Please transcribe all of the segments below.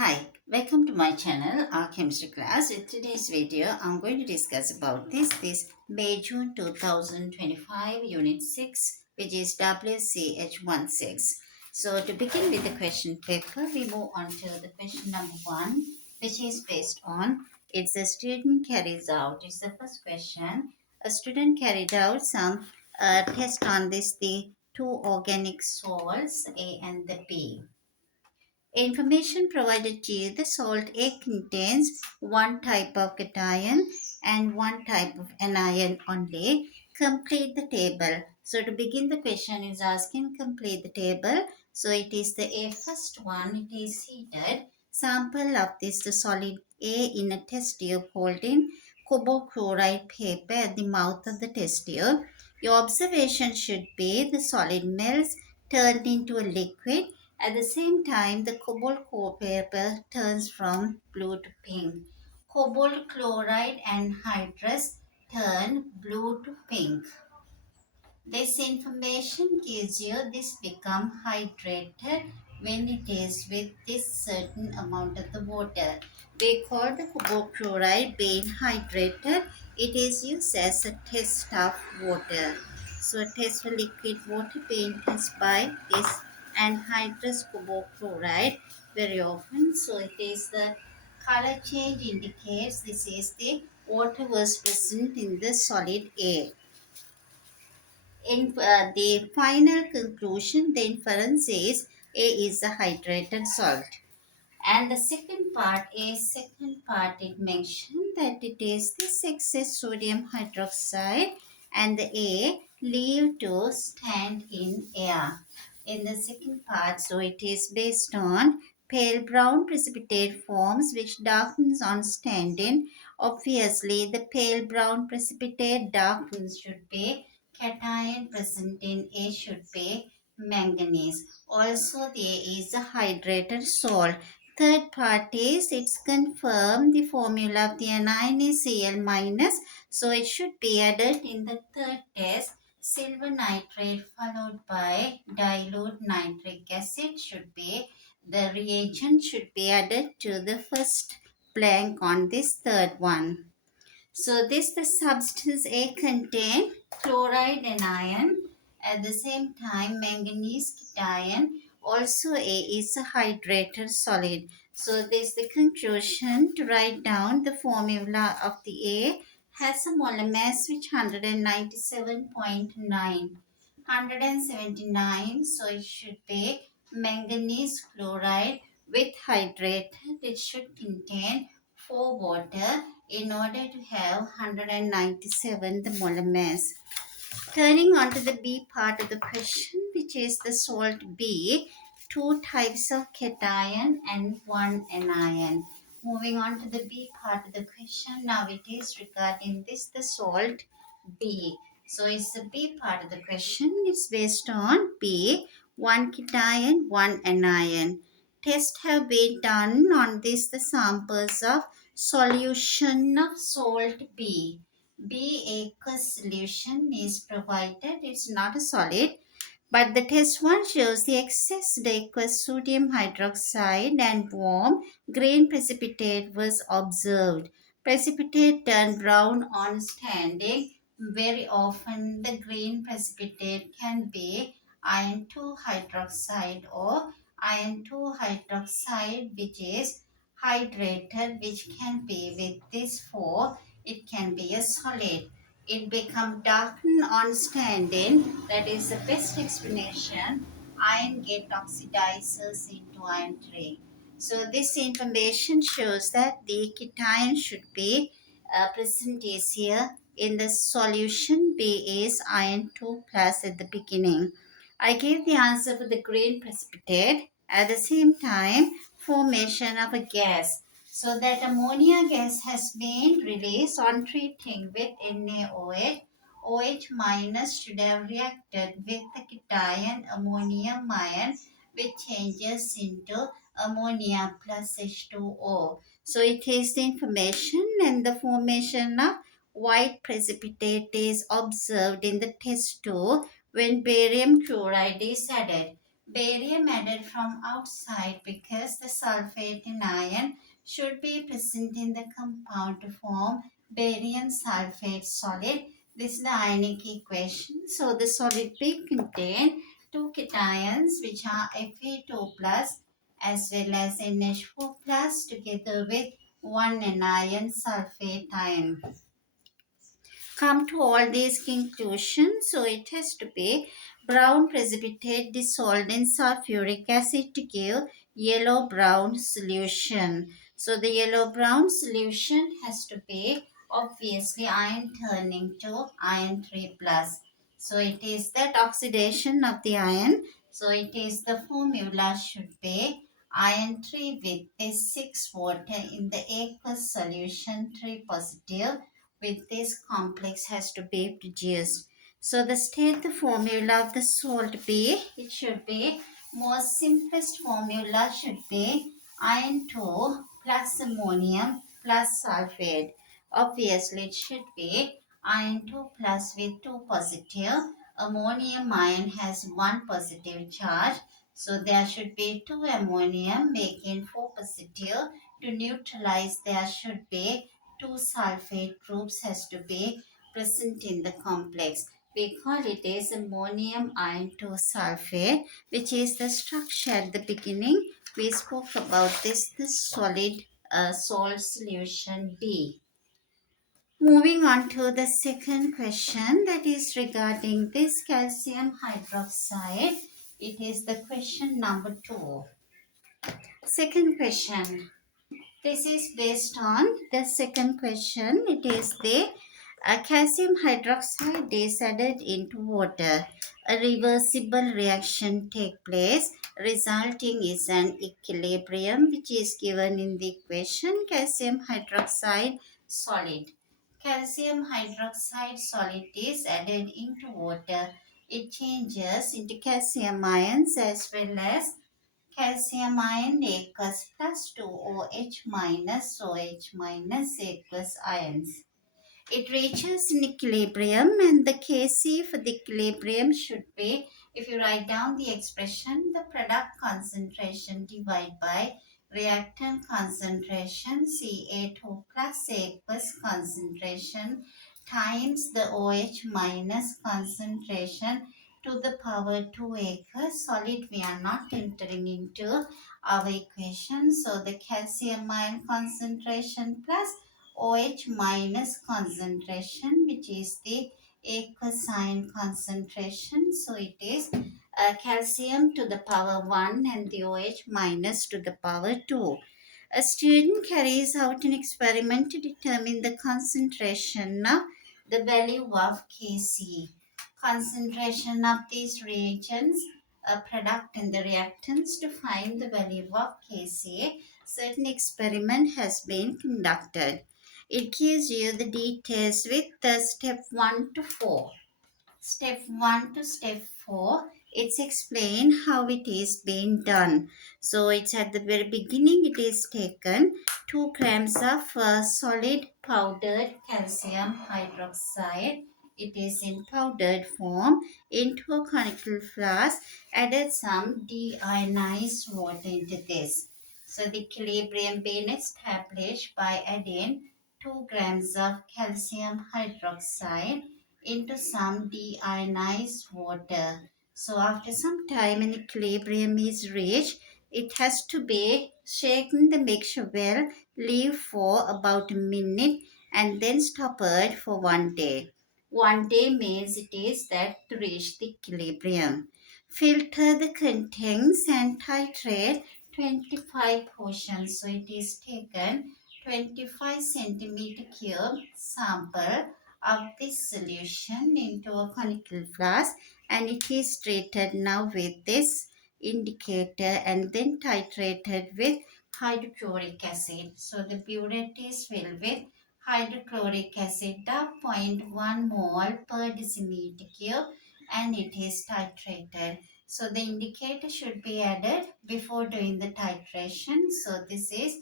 Hi, welcome to my channel, our chemistry class. In today's video, I'm going to discuss about this May June 2025 Unit 6, which is WCH16. So to begin with the question paper, we move on to the question number 1, which is based on it's a student carries out. It's the first question. A student carried out some test on the two organic salts A and the B. Information provided to you, the salt A contains one type of cation and one type of anion only. Complete the table. So to begin the question is asking complete the table. So it is the A first one. It is heated. Sample of this the solid A in a test tube holding cobalt chloride paper at the mouth of the test tube. Your observation should be the solid melts turned into a liquid at the same time, the cobalt core paper turns from blue to pink. Cobalt chloride and hydrous turn blue to pink. This information gives you this become hydrated when it is with this certain amount of the water. We call the cobalt chloride being hydrated. It is used as a test of water. So test for liquid water being tested by this anhydrous cobalt chloride very often. So it is the color change indicates this is the water was present in the solid A. In the final conclusion, the inference is A is a hydrated salt. And the second part it mentioned that it is this excess sodium hydroxide and the A leave to stand in air. In the second part, so it is based on pale brown precipitate forms which darkens on standing. Obviously, the pale brown precipitate darkens should be cation present in A should be manganese. Also, there is a hydrated salt. Third part is it's confirmed the formula of the anion is Cl minus, so it should be added in the third test. Silver nitrate followed by dilute nitric acid should be the reagent should be added to the first blank on this third one. So this the substance A contain chloride and iron. At the same time, manganese cation. Also A is a hydrated solid. So this the conclusion to write down the formula of the A has a molar mass which 197.9. 179, so it should be manganese chloride with hydrated. It should contain 4 water in order to have 197 the molar mass. Turning on to the B part of the question, which is the salt B, two types of cation and one anion. Moving on to the B part of the question, now it is regarding this the salt B. So it's the B part of the question. It's based on B, one cation, one anion. Tests have been done on this the samples of solution of salt B. B aqueous solution is provided. It's not a solid, but the test one shows the excess aqueous sodium hydroxide and warm green precipitate was observed. Precipitate turned brown on standing. Very often the green precipitate can be iron 2 hydroxide or iron 2 hydroxide which is hydrated, which can be with this 4, it can be a solid. It become darkened on standing. That is the best explanation. Iron get oxidizes into iron 3. So this information shows that the cation should be present is here in the solution. B is iron 2 plus at the beginning. I gave the answer for the green precipitate. At the same time, formation of a gas. So that ammonia gas has been released on treating with NaOH. OH minus should have reacted with the cation ammonium ion, which changes into ammonia plus H2O. So it is the information and the formation of white precipitate is observed in the test tube when barium chloride is added. Barium added from outside because the sulfate in iron should be present in the compound to form barium sulfate solid. This is the ionic equation. So the solid B contain two cations which are Fe2 plus as well as NH4 plus together with one anion sulfate ion. Come to all these conclusions. So it has to be brown precipitate dissolved in sulfuric acid to give yellow brown solution. So the yellow brown solution has to be obviously iron turning to iron 3 plus. So it is that oxidation of the iron. So it is the formula should be iron 3 with this 6 water in the aqueous solution 3 positive with this complex has to be produced. So the state the formula of the salt be, it should be most simplest formula should be iron 2 plus ammonium plus sulfate. Obviously it should be iron 2 plus with 2 positive. Ammonium ion has 1 positive charge. So there should be 2 ammonium making 4 positive. To neutralize there should be two sulfate groups has to be present in the complex. We call it as ammonium iron 2 sulfate, which is the structure at the beginning. We spoke about this, the solid salt solution B. Moving on to the second question, that is regarding this calcium hydroxide. It is the question number 2. Second question. This is based on the second question. It is the calcium hydroxide is added into water. A reversible reaction take place, resulting is an equilibrium which is given in the equation calcium hydroxide solid. Calcium hydroxide solid is added into water. It changes into calcium ions as well as calcium ion aqueous plus 2OH minus OH minus aqueous ions. It reaches an equilibrium and the Kc for the equilibrium should be, if you write down the expression, the product concentration divided by reactant concentration Ca2 plus aqueous concentration times the OH minus concentration to the power 2 aqueous. Solid we are not entering into our equation. So the calcium ion concentration plus OH minus concentration, which is the aqueous ion concentration. So it is calcium to the power 1 and the OH minus to the power 2. A student carries out an experiment to determine the concentration of the value of Kc. Concentration of these reagents, a product and the reactants to find the value of Kc. Certain experiment has been conducted. It gives you the details with the step 1 to 4. Step 1 to step 4, it's explained how it is being done. So it's at the very beginning it is taken 2 grams of solid powdered calcium hydroxide. It is in powdered form into a conical flask. Added some deionized water into this. So the equilibrium being established by adding 2 grams of calcium hydroxide into some deionized water. So after some time an equilibrium is reached, it has to be shaken the mixture well, leave for about a minute and then stop it for 1 day. 1 day means it is that to reach the equilibrium. Filter the contents and titrate 25 portions. So it is taken 25 centimeter cube sample of this solution into a conical flask and it is treated now with this indicator and then titrated with hydrochloric acid. So the burette is filled with hydrochloric acid of 0.1 mole per decimeter cube and it is titrated. So the indicator should be added before doing the titration. So this is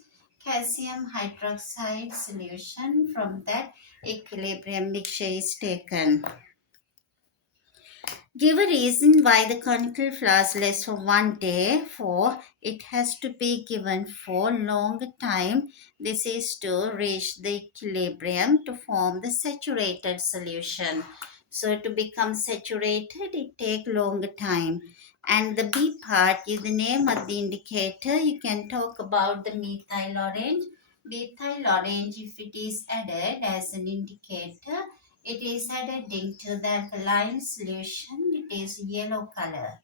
calcium hydroxide solution. From that equilibrium mixture is taken. Give a reason why the conical flowers lasts for 1 day. 4. It has to be given for longer time. This is to reach the equilibrium to form the saturated solution. So to become saturated, it takes longer time. And the B part is the name of the indicator. You can talk about the methyl orange. Methyl orange, if it is added as an indicator, it is adding to the alkaline solution. It is yellow color.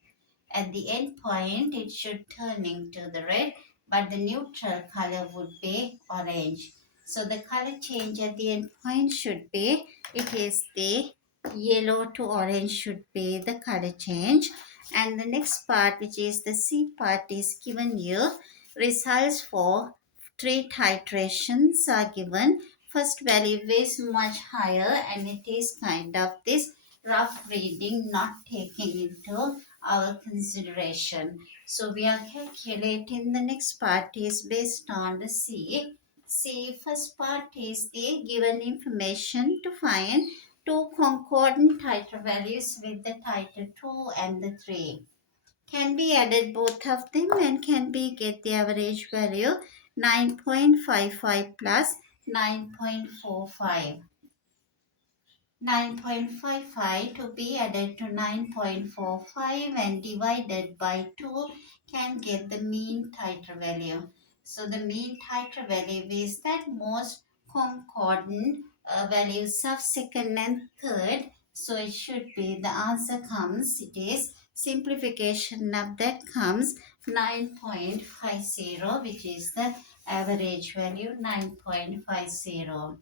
At the end point, it should turn into the red, but the neutral color would be orange. So the color change at the end point should be, it is the yellow to orange should be the color change. And the next part, which is the C part, is given you. Results for 3 titrations are given. First value is much higher, and it is kind of this rough reading, not taking into our consideration. So we are calculating the next part is based on the C. C first part is the given information to find two concordant titer values with the titer 2 and the 3. Can be added both of them and can be get the average value 9.55 plus 9.45. 9.55 to be added to 9.45 and divided by 2 can get the mean titer value. So the mean titer value is that most concordant values of second and third. So it should be the answer comes, it is simplification of that comes 9.50, which is the average value 9.50.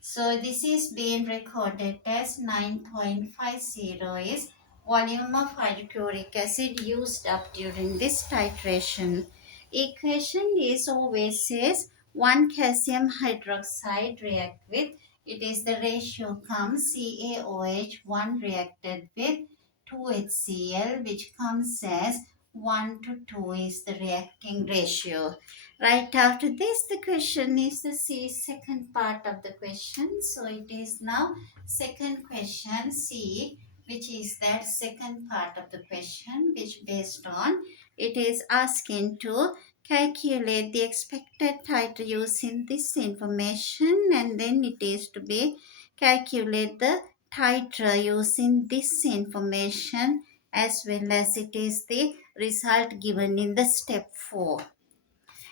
So this is being recorded as 9.50 is volume of hydrochloric acid used up during this titration. Equation is always says 1 calcium hydroxide react with, it is the ratio comes CaOH 1 reacted with 2HCl, which comes as 1 to 2 is the reacting ratio. Right after this, the question is the C second part of the question. So it is now second question C, which is that second part of the question, which based on it is asking to calculate the expected titer using this information, and then it is to be calculate the titer using this information, as well as it is the result given in the step 4.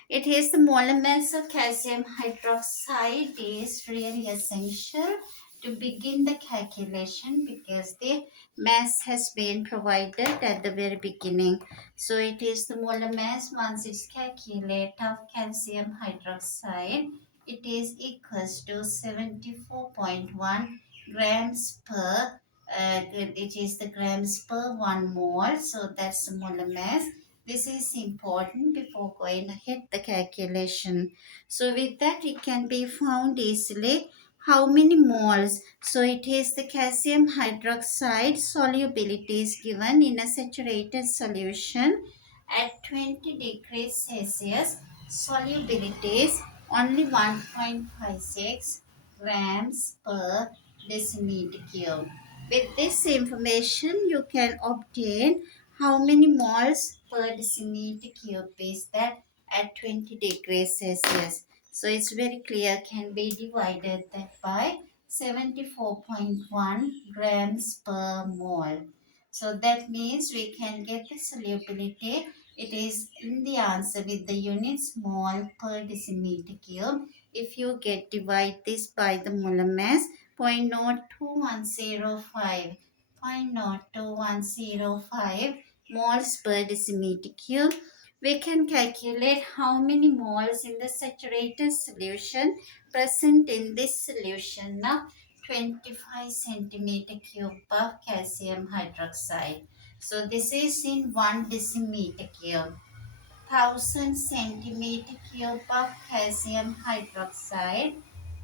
It is the molar mass of calcium hydroxide is really essential to begin the calculation because the mass has been provided at the very beginning. So it is the molar mass once it's calculated of calcium hydroxide. It is equals to 74.1 grams per it is the grams per 1 mole. So that's the molar mass. This is important before going ahead the calculation. So with that it can be found easily how many moles. So it is the calcium hydroxide solubility is given in a saturated solution at 20 degrees Celsius. Solubility is only 1.56 grams per decimeter cube. With this information you can obtain how many moles per decimeter cube is that at 20 degrees Celsius. So it's very clear, can be divided that by 74.1 grams per mole. So that means we can get the solubility. It is in the answer with the units mole per decimeter cube. If you get divide this by the molar mass, 0.02105, 0.02105 moles per decimeter cube. We can calculate how many moles in the saturated solution present in this solution now. 25 centimeter cube of calcium hydroxide. So this is in 1 decimeter cube. 1000 centimeter cube of calcium hydroxide.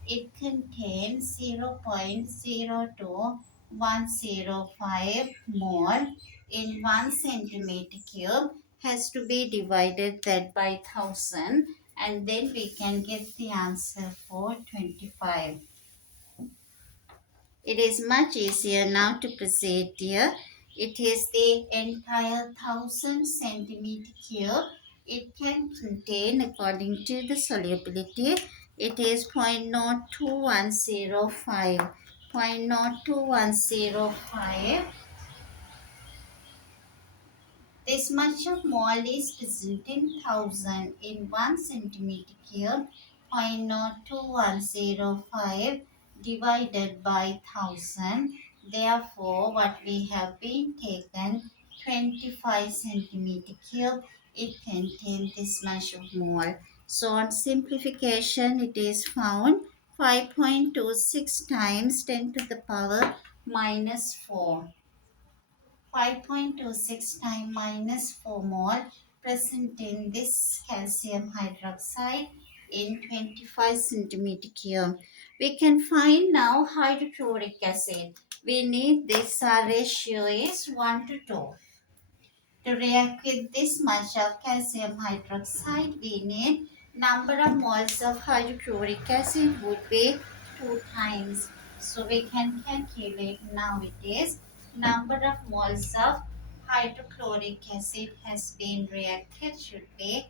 It contains 0.02105 mole in 1 centimeter cube, has to be divided that by 1000, and then we can get the answer for 25. It is much easier now to proceed here. It is the entire 1000 centimeter cube. It can contain, according to the solubility, it is 0.02105. 0.02105. This much of mole is present in 1000 in 1 centimeter cube. 0.02105 divided by 1000. Therefore, what we have been taken 25 centimeter cube. It contains this much of mole. So on simplification, it is found 5.26 times 10 to the power minus 4. 5.26 times minus 4 mole present in this calcium hydroxide in 25 centimeter cube. We can find now hydrochloric acid. We need this ratio is 1 to 2. To react with this much of calcium hydroxide, we need number of moles of hydrochloric acid would be 2 times. So we can calculate now it is number of moles of hydrochloric acid has been reacted should be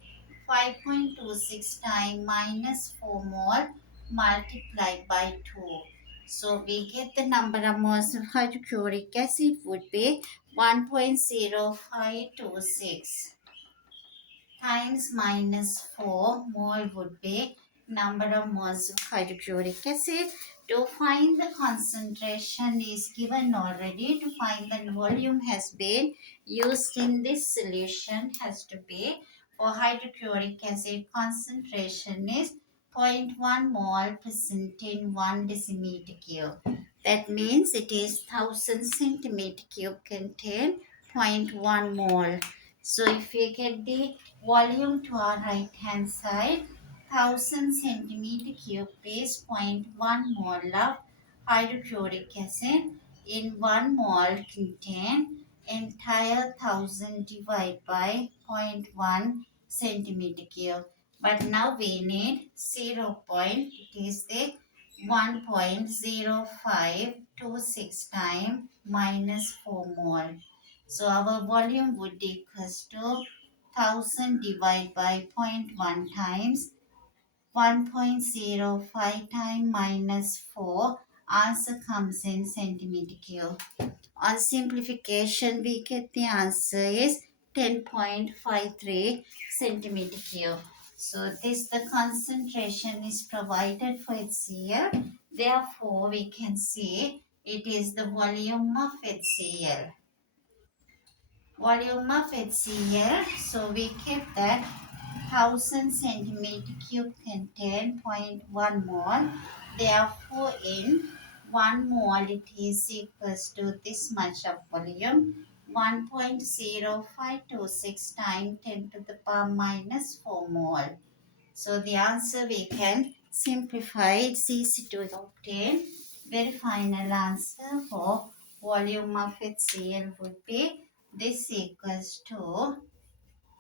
5.26 times minus 4 mole multiplied by 2. So we get the number of moles of hydrochloric acid would be 1.0526 times minus 4 mole would be number of moles of hydrochloric acid. To find the concentration is given already. To find the volume has been used in this solution has to be for hydrochloric acid concentration is zero point 0.1 mole present in 1 decimeter cube. That means it is 1000 centimeter cube contain zero point 0.1 mole. So if we get the volume to our right hand side, 1000 centimeter cube is zero point 0.1 mole of hydrochloric acid. In 1 mole contain entire 1000 divided by zero point 0.1 centimeter cube. But now we need 0. It is the 1.0526 times minus 4 mole. So our volume would equals to 1000 divided by zero point 0.1 times 1.05 times minus 4. Answer comes in centimeter cube. On simplification, we get the answer is 10.53 centimeter cube. So this the concentration is provided for HCl. Therefore, we can say it is the volume of HCl. Volume of HCl. So we kept that 1000 centimeter cube contain 0.1 mole. Therefore, in 1 mole it is equals to this much of volume 1.0526 times 10 to the power minus 4 mole. So the answer we can simplify it's easy to obtain. Very final answer for volume of HCl would be this equals to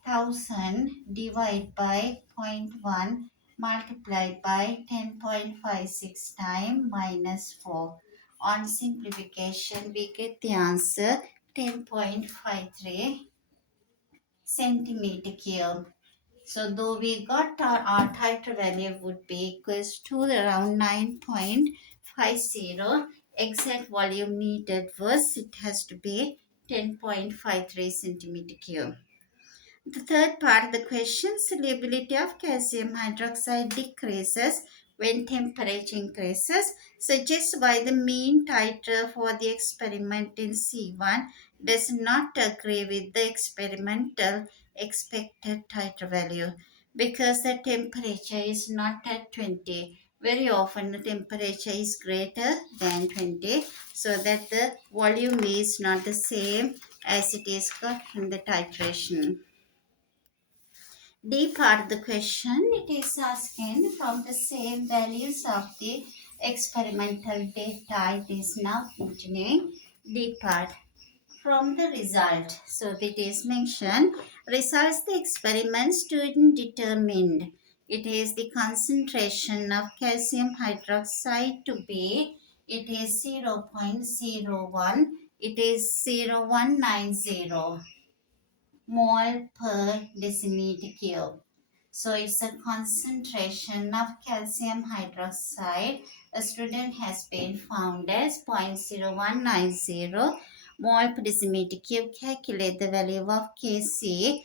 1000 divided by zero point 0.1 multiplied by 10.56 times minus 4. On simplification, we get the answer 10.53 centimeter cube. So though we got our titer value would be equals to around 9.50, exact volume needed was it has to be 10.53 centimeter cube. The third part of the question, solubility of calcium hydroxide decreases when temperature increases. Suggest why the mean titer for the experiment in C1 does not agree with the experimental expected titer value, because the temperature is not at 20. Very often the temperature is greater than 20, so that the volume is not the same as it is got in the titration. D part of the question, it is asking from the same values of the experimental data. It is now continuing. D part from the result. So it is mentioned results the experiment student determined. It is the concentration of calcium hydroxide to be it is 0.01, it is 0.190 mole per decimeter cube. So it's a concentration of calcium hydroxide. A student has been found as 0.0190 mole per decimeter cube. Calculate the value of Kc,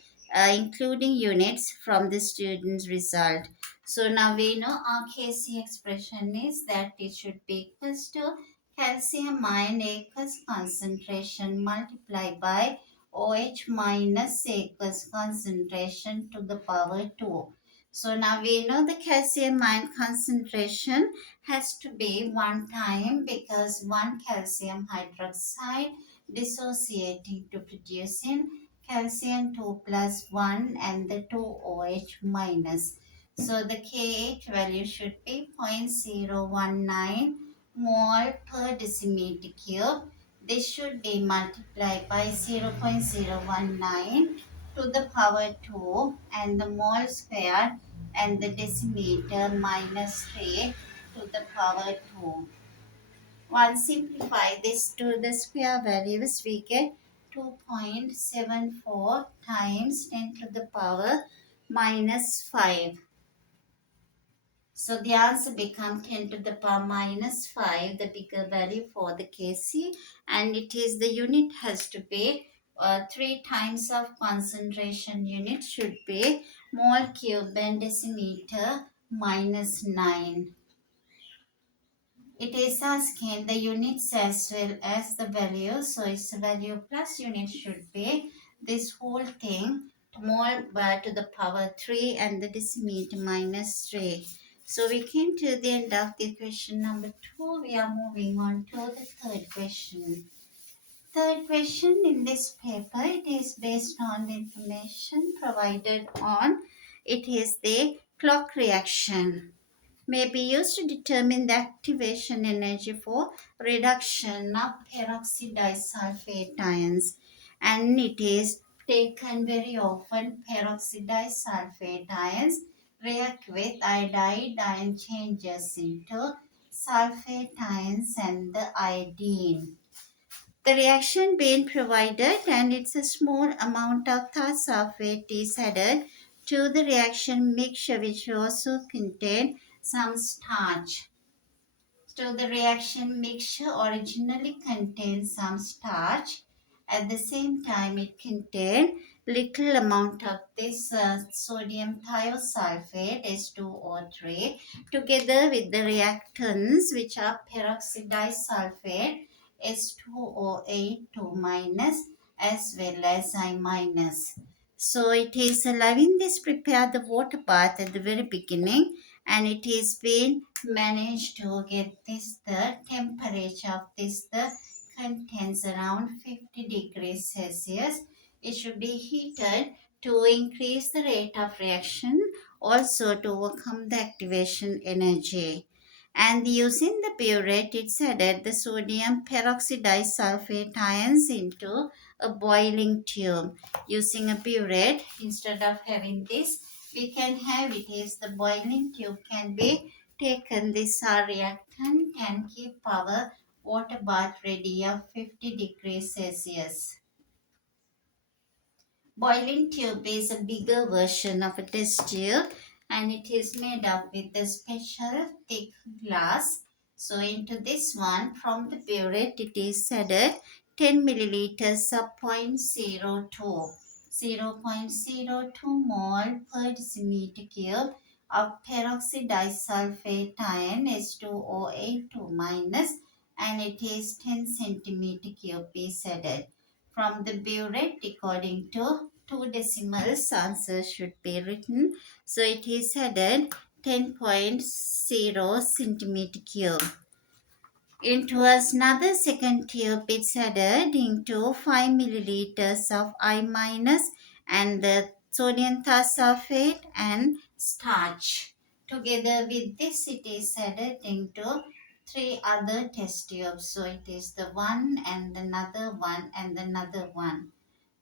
including units from the student's result. So now we know our Kc expression is that it should be equals to calcium ion aqueous concentration multiplied by OH minus aqueous concentration to the power 2. So now we know the calcium ion concentration has to be 1 time because 1 calcium hydroxide dissociating to produce in calcium 2 plus 1 and the 2 OH minus. So the KH value should be 0.019 mole per decimeter cube. This should be multiplied by 0.019 to the power 2 and the mole square and the decimeter minus 3 to the power 2. Once simplify this to the square values, we get 2.74 times 10 to the power minus 5. So the answer becomes 10 to the power minus 5, the bigger value for the Kc, and it is the unit has to be 3 times of concentration unit should be mole cube and decimeter minus 9. It is asking the units as well as the value. So its value plus unit should be this whole thing mole to the power 3 and the decimeter minus 3. So we came to the end of the question number 2. We are moving on to the third question. Third question in this paper, it is based on the information provided on, it is the clock reaction may be used to determine the activation energy for reduction of peroxide disulfate ions, and it is taken very often. Peroxide disulfate ions react with iodide ion changes into sulfate ions and the iodine. The reaction being provided and it's a small amount of thiosulfate is added to the reaction mixture which also contain some starch. So the reaction mixture originally contains some starch. At the same time, it contains little amount of this sodium thiosulfate S2O3 together with the reactants which are peroxide disulfate S2O8 2 minus as well as I minus. So it is allowing this prepare the water bath at the very beginning, and it is been managed to get this the temperature of this the contains around 50 degrees Celsius. It should be heated to increase the rate of reaction, also to overcome the activation energy. And using the burette, it's added the sodium peroxide disulfate ions into a boiling tube. Using a burette, instead of having this, we can have it is the boiling tube can be taken. This reactant can keep our water bath ready of 50 degrees Celsius. Boiling tube is a bigger version of a test tube, and it is made up with a special thick glass. So into this one from the burette it is added 10 milliliters of 0.02 mole per decimeter cube of peroxide disulfate ion S2O8 minus, and it is 10 centimeter cube is added. From the burette, according to 2 decimals, answer should be written. So it is added 10.0 centimeter cube. Into another second tube, it's added into 5 milliliters of I minus and the sodium thiosulfate and starch. Together with this, it is added into 3 other test tubes. So it is the one and another one and another one.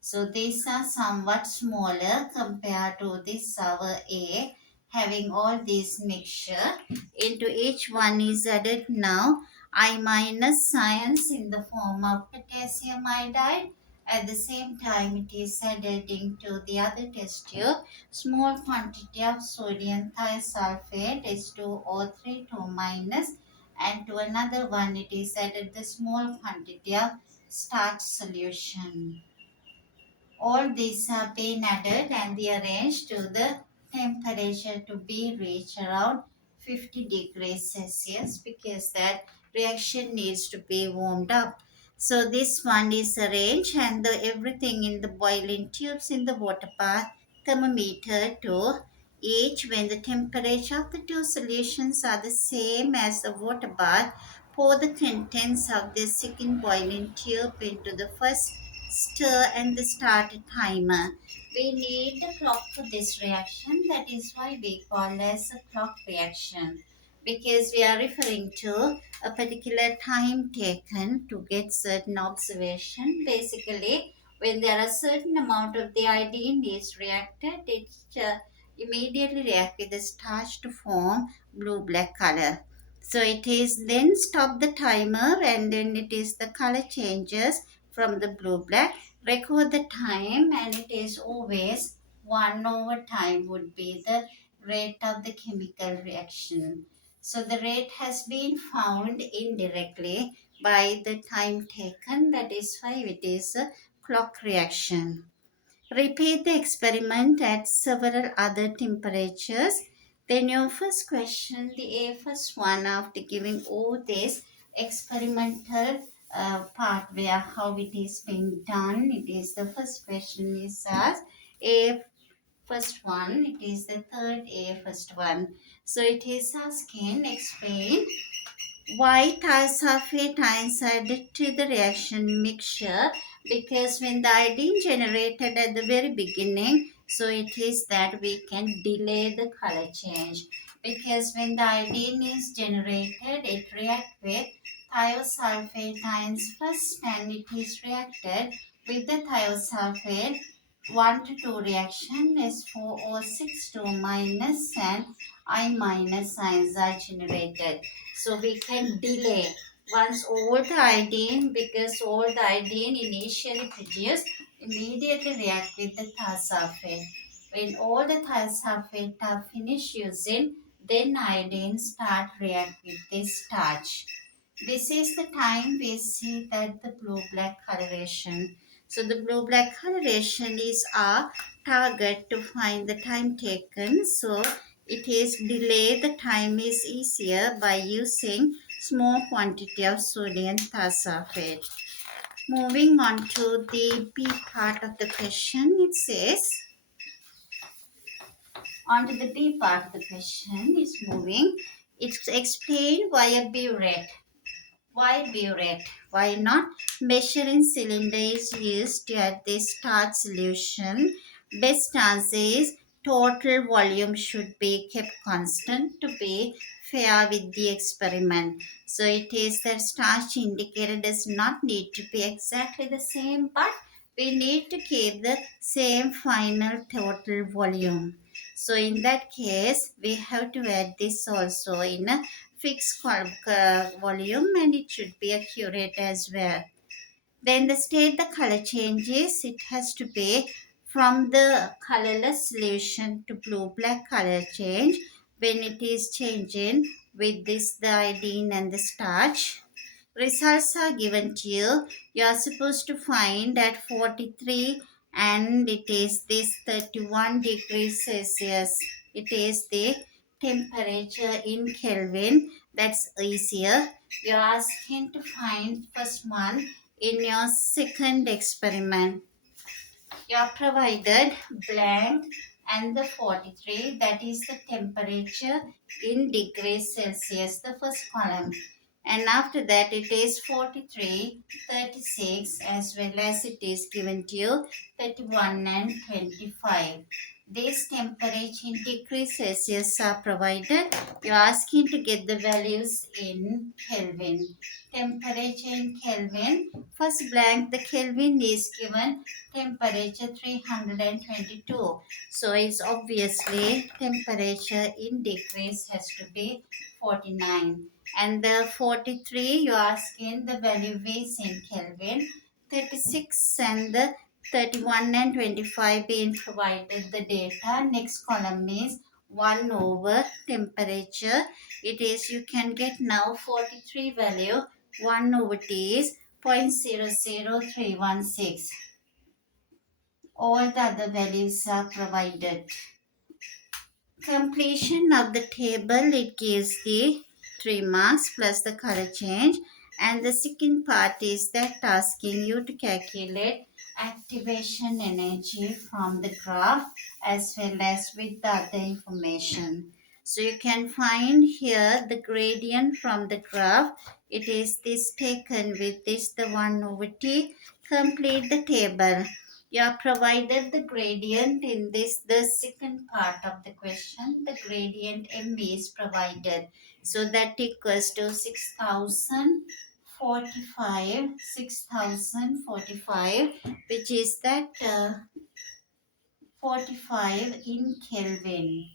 So these are somewhat smaller compared to this our A, having all this mixture. Into each one is added now I minus ions in the form of potassium iodide. At the same time, it is added into the other test tube small quantity of sodium thiosulfate H2O3 2 minus, and to another one it is added the small quantity of starch solution. All these are being added and they arranged to the temperature to be reached around 50 degrees Celsius because that reaction needs to be warmed up. So this one is arranged and everything in the boiling tubes in the water bath thermometer to each when the temperature of the two solutions are the same as the water bath. Pour the contents of the second boiling tube into the first, stir and start a timer. We need the clock for this reaction. That is why we call as a clock reaction, because we are referring to a particular time taken to get certain observation. Basically, when there are certain amount of the iodine is reacted, it immediately react with the starch to form blue-black color. So it is then stop the timer and then it is the color changes from the blue-black. Record the time and it is always 1 over time would be the rate of the chemical reaction. So the rate has been found indirectly by the time taken. That is why it is a clock reaction. Repeat the experiment at several other temperatures. Then your first question, the first one after giving all this experimental part where how it is being done, it is the first question is asked. A first one, it is the third A first one. So it is asking explain why thiosulfate ions added to the reaction mixture, because when the iodine generated at the very beginning, so it is that we can delay the color change, because when the iodine is generated it react with thiosulfate ions first and it is reacted with the thiosulfate 1 to 2 reaction is 4O6 2 minus and I minus ions are generated. So we can delay once all the iodine, because all the iodine initially produced immediately react with the thiosulfate. When all the thiosulfate are finished using, then iodine start react with this starch. This is the time we see that the blue-black coloration. So the blue-black coloration is our target to find the time taken. So it is delay the time is easier by using small quantity of sodium thiosulfate. Moving on to the B part of the question, it says, on to the B part of the question is moving. It's explained why a burette. Why burette? Why not? Measuring cylinder is used to add the starch solution. Best answer is total volume should be kept constant to be fair with the experiment. So it is that starch indicator does not need to be exactly the same, but we need to keep the same final total volume. So in that case, we have to add this also in a fixed volume and it should be accurate as well. Then the state the color changes, it has to be from the colorless solution to blue-black color change when it is changing with this the iodine and the starch. Results are given to you. You are supposed to find at 43 and it is this 31 degrees Celsius. It is the temperature in Kelvin. That's easier. You are asking to find first one in your second experiment. You are provided blank and the 43, that is the temperature in degrees Celsius, the first column. And after that it is 43, 36 as well as it is given to you 31 and 25. These temperature in degrees Celsius are provided. You're asking to get the values in Kelvin. Temperature in Kelvin. First blank, the Kelvin is given temperature 322. So it's obviously temperature in degrees has to be 49. And the 43, you're asking the value is in Kelvin. 36 and the 31 and 25 being provided the data. Next column is 1 over temperature. It is, you can get now 43 value. 1 over T is 0.00316. All the other values are provided. Completion of the table, it gives the 3 marks plus the color change, and the second part is that asking you to calculate activation energy from the graph as well as with the other information. So you can find here the gradient from the graph. It is this taken with this the 1 over T. Complete the table. You are provided the gradient in this, the second part of the question. The gradient M is provided. So that equals to 6045, which is that 45 in Kelvin.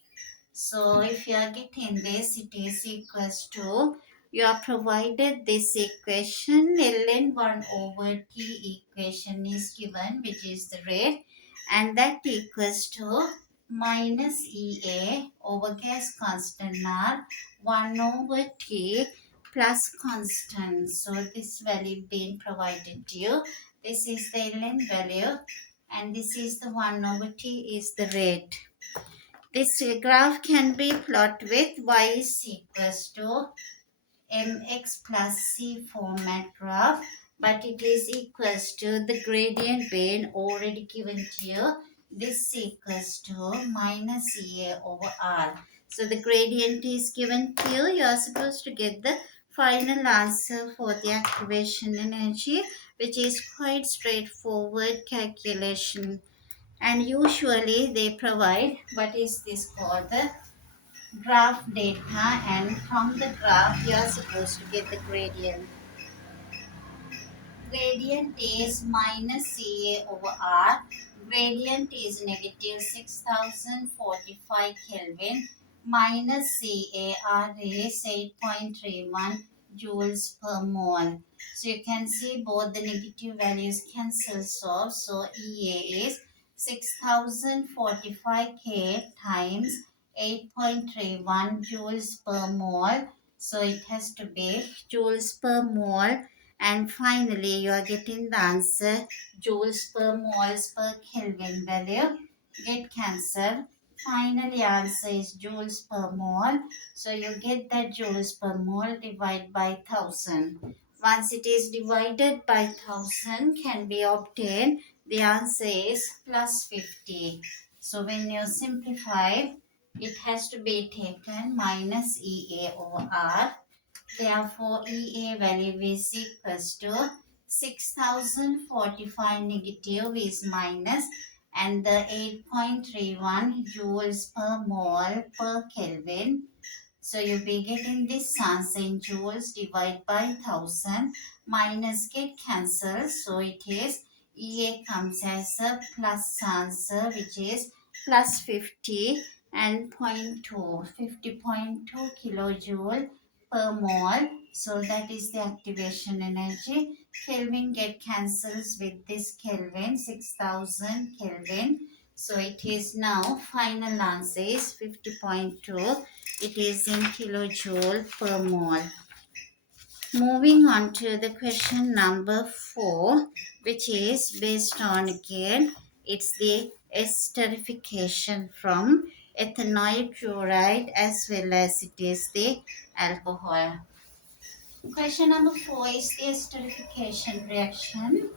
So if you are getting this, it is equals to, you are provided this equation, ln1 over t equation is given, which is the rate, and that equals to minus Ea over gas constant R 1 over t plus constant. So this value being provided to you. This is the ln value and this is the 1 over t is the rate. This graph can be plotted with y is equals to mx plus c format graph, but it is equals to the gradient being already given to you. This equals to minus Ea over R. So the gradient is given to you. You are supposed to get the final answer for the activation energy, which is quite straightforward calculation. And usually they provide what is this called the graph data, and from the graph you are supposed to get the gradient. Gradient is minus Ca over R. Gradient is negative 6045 Kelvin. Minus CAR is 8.31 joules per mole. So you can see both the negative values cancel off. So EA is 6045 K times 8.31 joules per mole. So it has to be joules per mole, and finally you are getting the answer joules per moles per Kelvin value get cancelled. Finally answer is joules per mole. So you get that joules per mole divided by 1000. Once it is divided by 1000 can be obtained, the answer is plus 50. So when you simplify, it has to be taken minus Ea over R. Therefore, Ea value is equals to 6045 negative is minus, and the 8.31 joules per mole per Kelvin. So you'll be getting this answer in joules divided by 1000, minus get cancelled. So it is Ea comes as a plus answer, which is plus 50 and 50.2 kilojoule per mole. So that is the activation energy. Kelvin get cancels with this Kelvin, 6000 Kelvin. So it is now final answer is 50.2. It is in kilojoule per mole. Moving on to the question number 4, which is based on again, it's the esterification from ethanoic chloride as well as it is the alcohol. Question number 4 is the esterification reaction.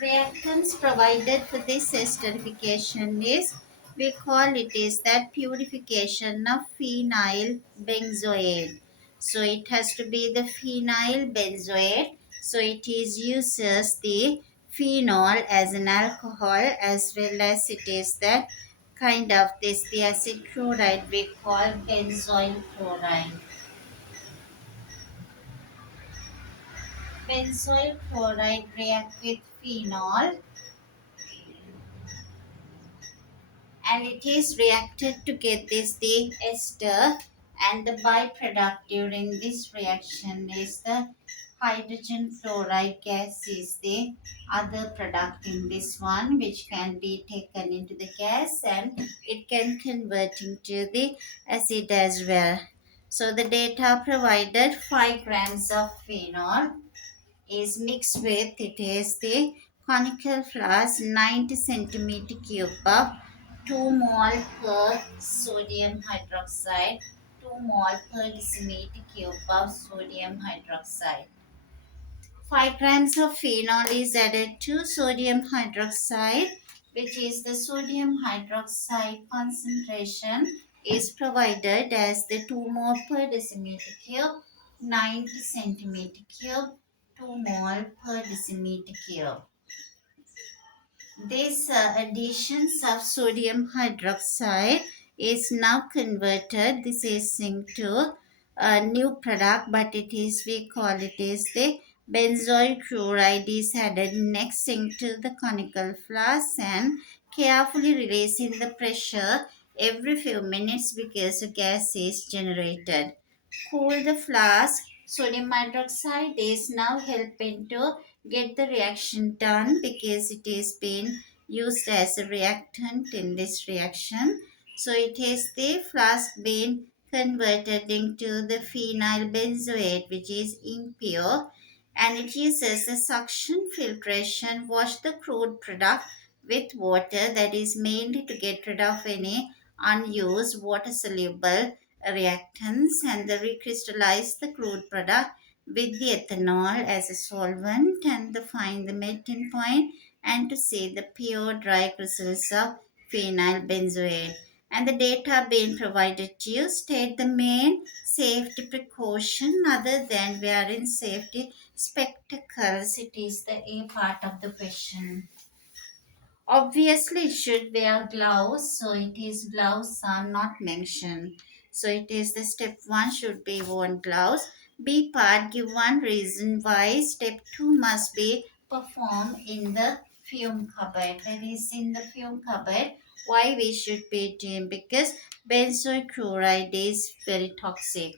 Reactants provided for this esterification is, we call it is that purification of phenyl benzoate. So it has to be the phenyl benzoate. So it is uses the phenol as an alcohol, as well as it is that kind of this the acid chloride we call benzoyl chloride. Benzoyl chloride react with phenol and it is reacted to get this the ester, and the byproduct during this reaction is the hydrogen fluoride gas is the other product in this one, which can be taken into the gas and it can convert into the acid as well. So the data provided 5 grams of phenol is mixed with it is the conical flask 90 centimeter cube of 2 mole per sodium hydroxide, 2 mole per decimeter cube of sodium hydroxide. 5 grams of phenol is added to sodium hydroxide, which is the sodium hydroxide concentration is provided as the 2 mole per decimeter cube, 90 centimeter cube, 2 mole per decimeter cube. This additions of sodium hydroxide is now converted. This is into a new product, but it is we call it is the benzoyl chloride is added next into the conical flask and carefully releasing the pressure every few minutes because a gas is generated. Cool the flask. Sodium hydroxide is now helping to get the reaction done because it is being used as a reactant in this reaction. So it is the flask being converted into the phenyl benzoate, which is impure, and it uses the suction filtration wash the crude product with water, that is mainly to get rid of any unused water soluble reactants, and the recrystallize the crude product with the ethanol as a solvent and the find the melting point and to see the pure dry crystals of phenyl benzoate. And the data being provided to you state the main safety precaution other than wearing safety spectacles. It is the A part of the question. Obviously, it should wear gloves, so it is gloves are not mentioned. So it is the step 1 should be worn gloves. B part give one reason why step 2 must be performed in the fume cupboard. That is in the fume cupboard. Why we should be doing? Because benzoyl chloride is very toxic.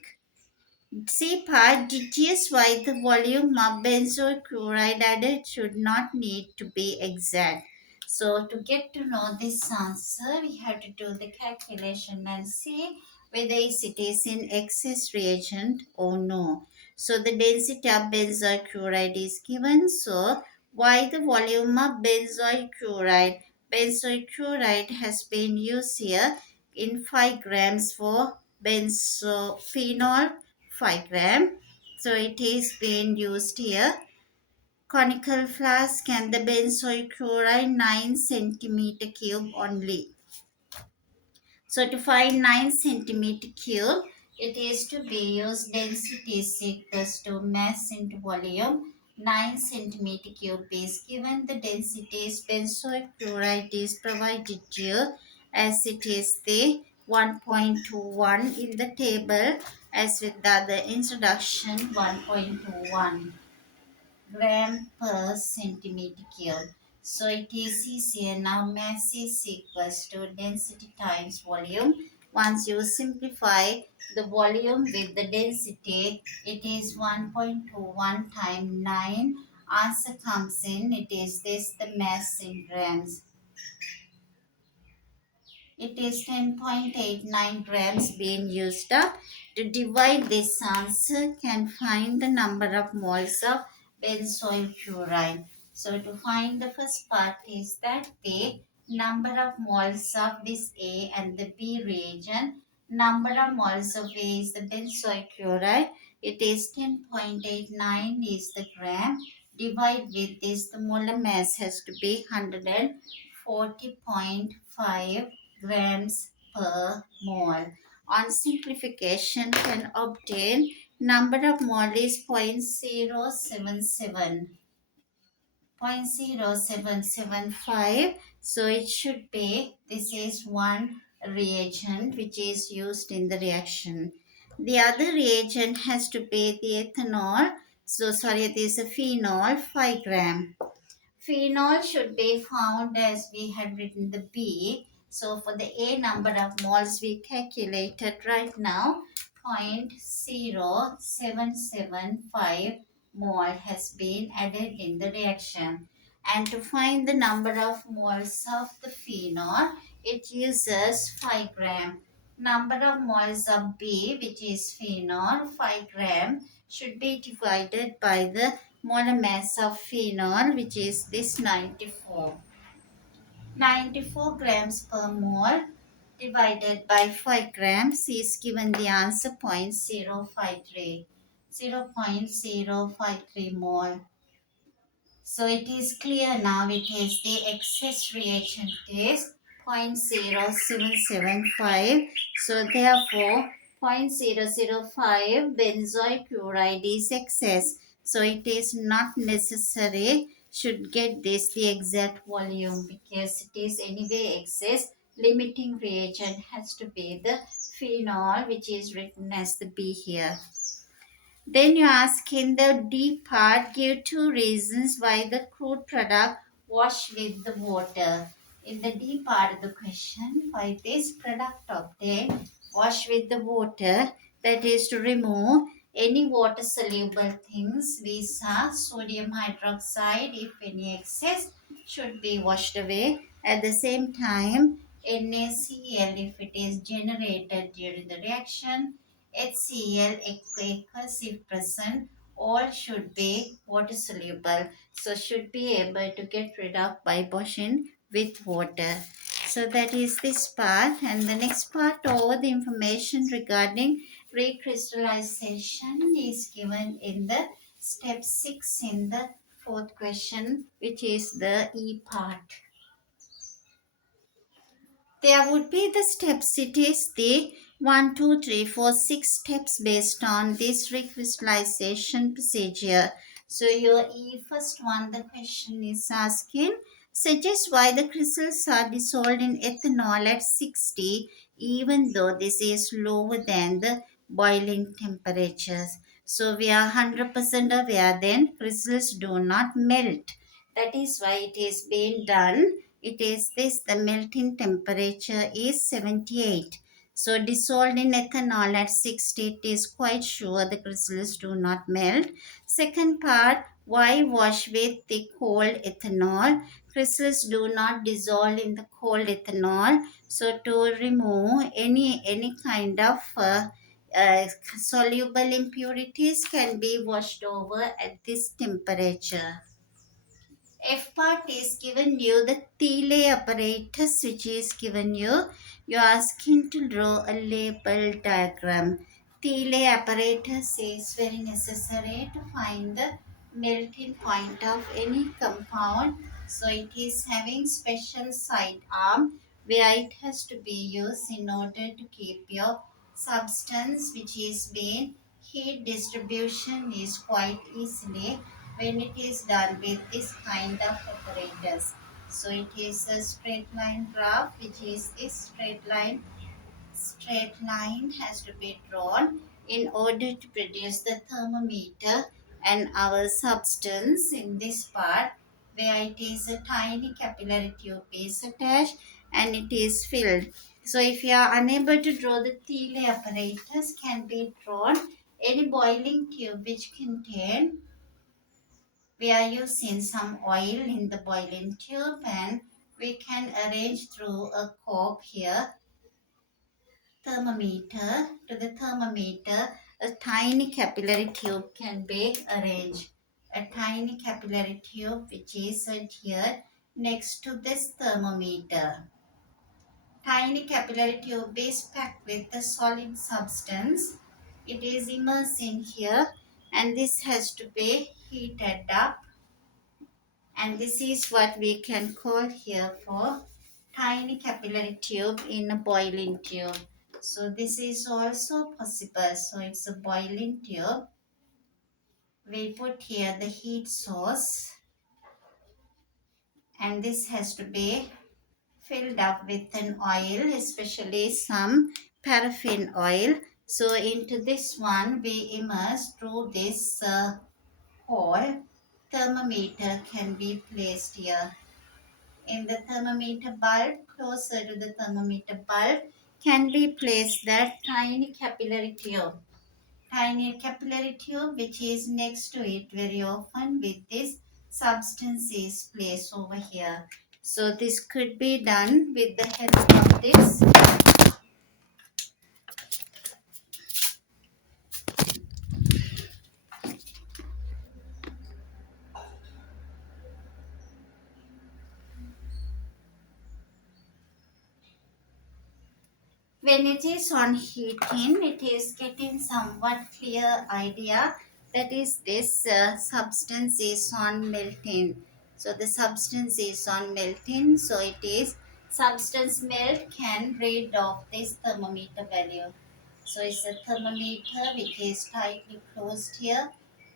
C part deduce why the volume of benzoyl chloride added should not need to be exact. So to get to know this answer, we have to do the calculation and see whether it is in excess reagent or no. So the density of benzoyl chloride is given. So why the volume of benzoyl chloride? Benzoyl chloride has been used here in 5 grams for benzophenol 5 gram. So it is being used here. Conical flask and the benzoyl chloride 9 centimeter cube only. So to find 9 centimeter cube, it is to be used density is equals to mass into volume. 9 centimeter cube is given. The density is benzoyl chloride is provided here as it is the 1.21 in the table as with the other introduction 1.21 gram per centimeter cube. So it is easier now. Mass is equals to density times volume. Once you simplify the volume with the density, it is 1.21 times 9. Answer comes in. It is this the mass in grams. It is 10.89 grams being used up. To divide this answer, can find the number of moles of benzoyl chloride. So to find the first part is that the number of moles of this A and the B reagent. Number of moles of A is the benzoyl chloride. It is 10.89 is the gram. Divide with this, the molar mass has to be 140.5 grams per mole. On simplification, can obtain number of mole is 0.077. 0.0775. So it should be, this is one reagent which is used in the reaction. The other reagent has to be the ethanol. So sorry, this is a phenol, 5 gram. Phenol should be found as we had written the B. So for the A number of moles we calculated right now, 0.0775 mole has been added in the reaction. And to find the number of moles of the phenol, it uses 5 gram. Number of moles of B, which is phenol, 5 gram, should be divided by the molar mass of phenol, which is this 94. 94 grams per mole divided by 5 grams is given the answer 0.053. 0.053 mole. So it is clear now, it is the excess reagent is 0.0775. So therefore 0.005 benzoyl chloride is excess. So it is not necessary should get this the exact volume, because it is anyway excess. Limiting reagent has to be the phenol, which is written as the B here. Then you ask in the D part, give two reasons why the crude product wash with the water. In the D part of the question, why this product obtained wash with the water, that is to remove any water soluble things, visa, sodium hydroxide, if any excess should be washed away. At the same time, NaCl, if it is generated during the reaction, HCl aqueous if present, all should be water soluble. So should be able to get rid of by washing with water. So that is this part, and the next part, all the information regarding recrystallization is given in the step 6 in the fourth question, which is the E part. There would be the steps. It is the 1, 2, 3, 4, 6 steps based on this recrystallization procedure. So your first one, the question is asking, suggest why the crystals are dissolved in ethanol at 60 even though this is lower than the boiling temperatures. So we are 100% aware then crystals do not melt. That is why it is being done. It is this, the melting temperature is 78. So dissolved in ethanol at 60, it is quite sure the crystals do not melt. Second part, why wash with the cold ethanol? Crystals do not dissolve in the cold ethanol. So to remove any kind of soluble impurities can be washed over at this temperature. F part is given you the Thiele apparatus, which is given you. You are asking to draw a label diagram. Thiele apparatus is very necessary to find the melting point of any compound. So it is having special side arm where it has to be used in order to keep your substance which is being heat distribution is quite easily when it is done with this kind of apparatus. So it is a straight line graph, which is this straight line has to be drawn in order to produce the thermometer and our substance in this part where it is a tiny capillary tube is attached and it is filled. So if you are unable to draw the Thiele apparatus, can be drawn any boiling tube which contain, we are using some oil in the boiling tube and we can arrange through a cork here thermometer. To the thermometer, a tiny capillary tube can be arranged. A tiny capillary tube which is here next to this thermometer. Tiny capillary tube is packed with a solid substance. It is immersed in here and this has to be heated up, and this is what we can call here for tiny capillary tube in a boiling tube. So this is also possible. So it's a boiling tube. We put here the heat source and this has to be filled up with an oil, especially some paraffin oil. So into this one we immerse through this hole. Thermometer can be placed here. In the thermometer bulb, closer to the thermometer bulb, can be placed that tiny capillary tube. Tiny capillary tube which is next to it very often with this substance is placed over here. So this could be done with the help of this. When it is on heating, it is getting somewhat clear idea that is this substance is on melting. So the substance is on melting. So it is substance melt can read off this thermometer value. So it's a thermometer which is tightly closed here.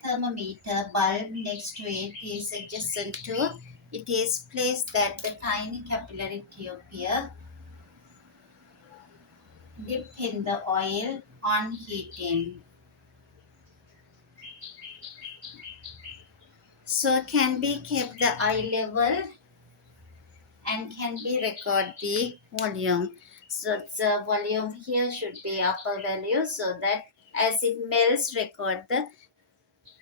Thermometer bulb next to it is adjacent to. It is placed at the tiny capillary tube here. Dip in the oil on heating. So can be kept the eye level and can be record the volume. So the volume here should be upper value so that as it melts record the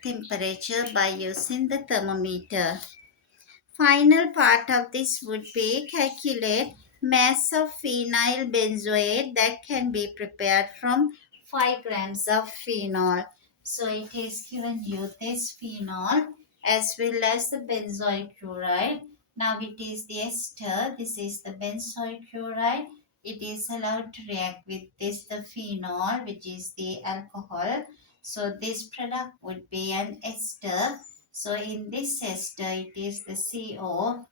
temperature by using the thermometer. Final part of this would be calculate mass of phenyl benzoate that can be prepared from 5 grams of phenol. So it is given you this phenol as well as the benzoyl chloride. Now it is the ester. This is the benzoyl chloride. It is allowed to react with this the phenol which is the alcohol. So this product would be an ester. So in this ester, it is the CO,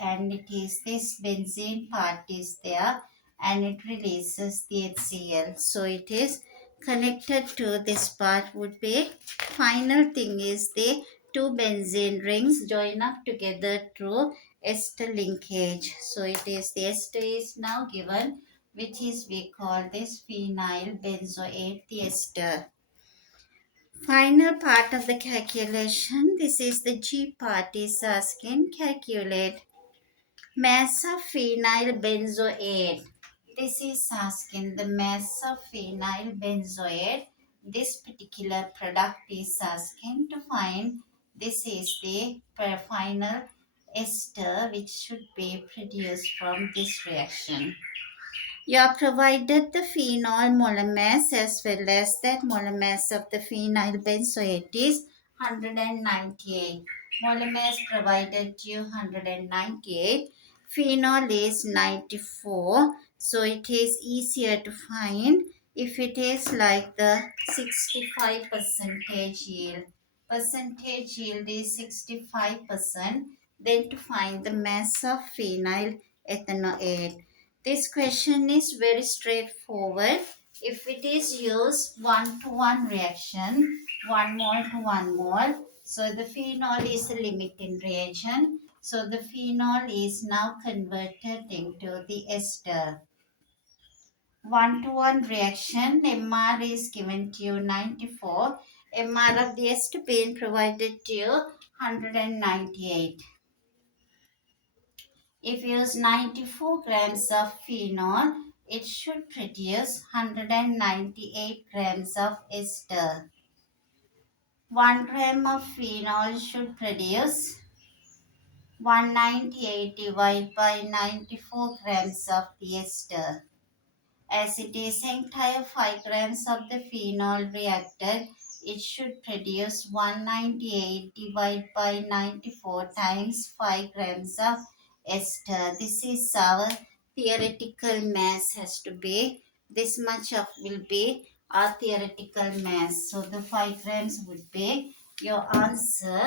and it is this benzene part is there and it releases the HCl. So it is connected to this part would be. Final thing is the two benzene rings join up together through ester linkage. So it is the ester is now given which is we call this phenyl benzoate the ester. Final part of the calculation, this is the G part is asking calculate mass of phenyl benzoate. This is asking the mass of phenyl benzoate. This particular product is asking to find this is the final ester which should be produced from this reaction. You are provided the phenol molar mass as well as that molar mass of the phenyl benzoate is 198. Molar mass provided you 198. Phenol is 94. So it is easier to find if it is like the 65 percentage yield. Percentage yield is 65%. Then to find the mass of phenyl ethanoate. This question is very straightforward. If it is used 1-to-1 reaction, 1 mole to 1 mole, so the phenol is the limiting reagent. So the phenol is now converted into the ester. 1-to-1 reaction, MR is given to you 94. MR of the ester being provided to you 198. If you use 94 grams of phenol, it should produce 198 grams of ester. 1 gram of phenol should produce 198 divided by 94 grams of the ester. As it is entire 5 grams of the phenol reacted, it should produce 198 divided by 94 times 5 grams of ester. This is our theoretical mass has to be. This much of will be our theoretical mass. So the 5 grams would be your answer.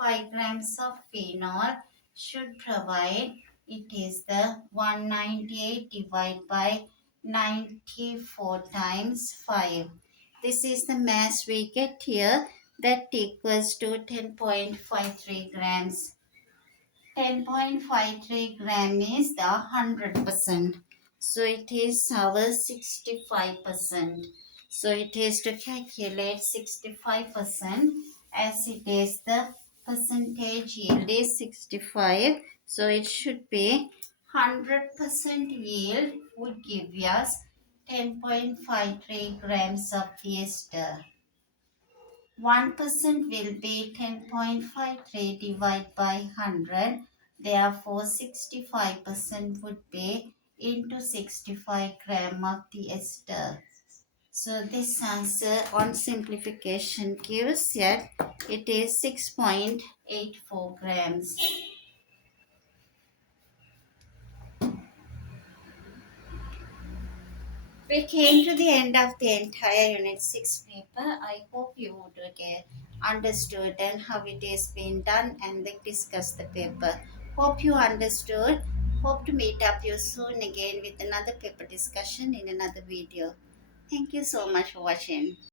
5 grams of phenol should provide, it is the 198 divided by 94 times 5. This is the mass we get here, that equals to 10.53 grams. 10.53 gram is the 100%. So it is our 65%. So it is to calculate 65% as it is the percentage yield is 65. So it should be 100% yield would give us 10.53 grams of the ester. 1% will be 10.53 divided by 100. Therefore, 65% would be into 65 gram of the ester. So this answer on simplification gives that it is 6.84 grams. We came to the end of the entire Unit 6 paper. I hope you would get understood and how it is being done and then discuss the paper. Hope you understood. Hope to meet up you soon again with another paper discussion in another video. Thank you so much for watching.